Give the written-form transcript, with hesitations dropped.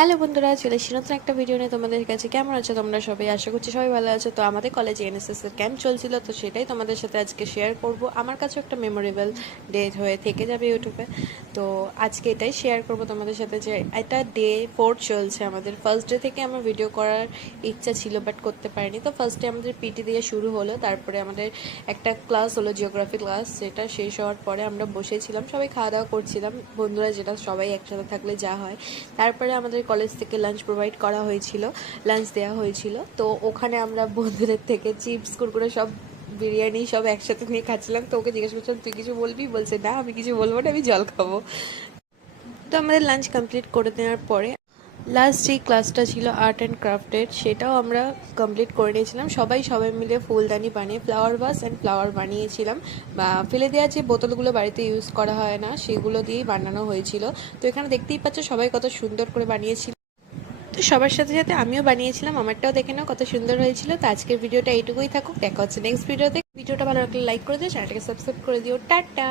Hello বন্ধুরা, চলে এসেছি নতুন একটা ভিডিও নিয়ে তোমাদের কাছে। কেমন আছো তোমরা সবাই? আশা করছি সবাই ভালো আছো। তো আমাদের কলেজে এনএসএস এর ক্যাম্প চলছিল, তো সেটাই তোমাদের সাথে আজকে শেয়ার করব। আমার কাছেও একটা মেমোরেবল ডে হয়ে থেকে যাবে ইউটিউবে। তো আজকে এটাই শেয়ার করব তোমাদের সাথে যে এটা ডে 4 চলছে আমাদের। ফার্স্ট ডে থেকে আমার ভিডিও করার ইচ্ছা ছিল, বাট করতে পারিনি। তো ফার্স্ট ডে আমাদের পিটি দিয়ে শুরু হলো, তারপরে আমাদের একটা ক্লাস হলো জিওগ্রাফি ক্লাস। সেটা শেষ হওয়ার পরে আমরা বসেছিলাম, সবাই খাওয়া দাওয়া করছিলাম বন্ধুরা, যেটা সবাই একসাথে থাকলে যা হয়। তারপরে আমাদের কলেজ থেকে লাঞ্চ প্রোভাইড করা হয়েছিল, লাঞ্চ দেওয়া হয়েছিল। তো ওখানে আমরা বন্ধুদের থেকে চিপস কুরকুরে সব বিরিয়ানি সব একসাথে নিয়ে খাচ্ছিলাম। তো ওকে জিজ্ঞেস করছিলাম তুই কিছু বলবি, বলছে না আমি কিছু বলবো না, আমি জল খাবো। তো আমাদের লাঞ্চ কমপ্লিট করে নেওয়ার পরে লাস্ট যেই ক্লাসটা ছিল আর্ট অ্যান্ড ক্রাফটের, সেটাও আমরা কমপ্লিট করে নিয়েছিলাম। সবাই মিলে ফুলদানি বানিয়ে ফ্লাওয়ার ভাস অ্যান্ড ফ্লাওয়ার বানিয়েছিলাম। বা ফেলে দেওয়া যে বোতলগুলো বাড়িতে ইউজ করা হয় না, সেগুলো দিয়েই বানানো হয়েছিল। তো এখানে দেখতেই পাচ্ছ সবাই কত সুন্দর করে বানিয়েছিল। তো সবার সাথে সাথে আমিও বানিয়েছিলাম, আমারটাও দেখে নাও কত সুন্দর হয়েছিল। তো আজকের ভিডিওটা এইটুকুই থাকুক, দেখা হচ্ছে নেক্সট ভিডিওতে। ভিডিওটা ভালো লাগলে লাইক করে দিও, চ্যানেলটাকে সাবস্ক্রাইব করে দিও। টাটা।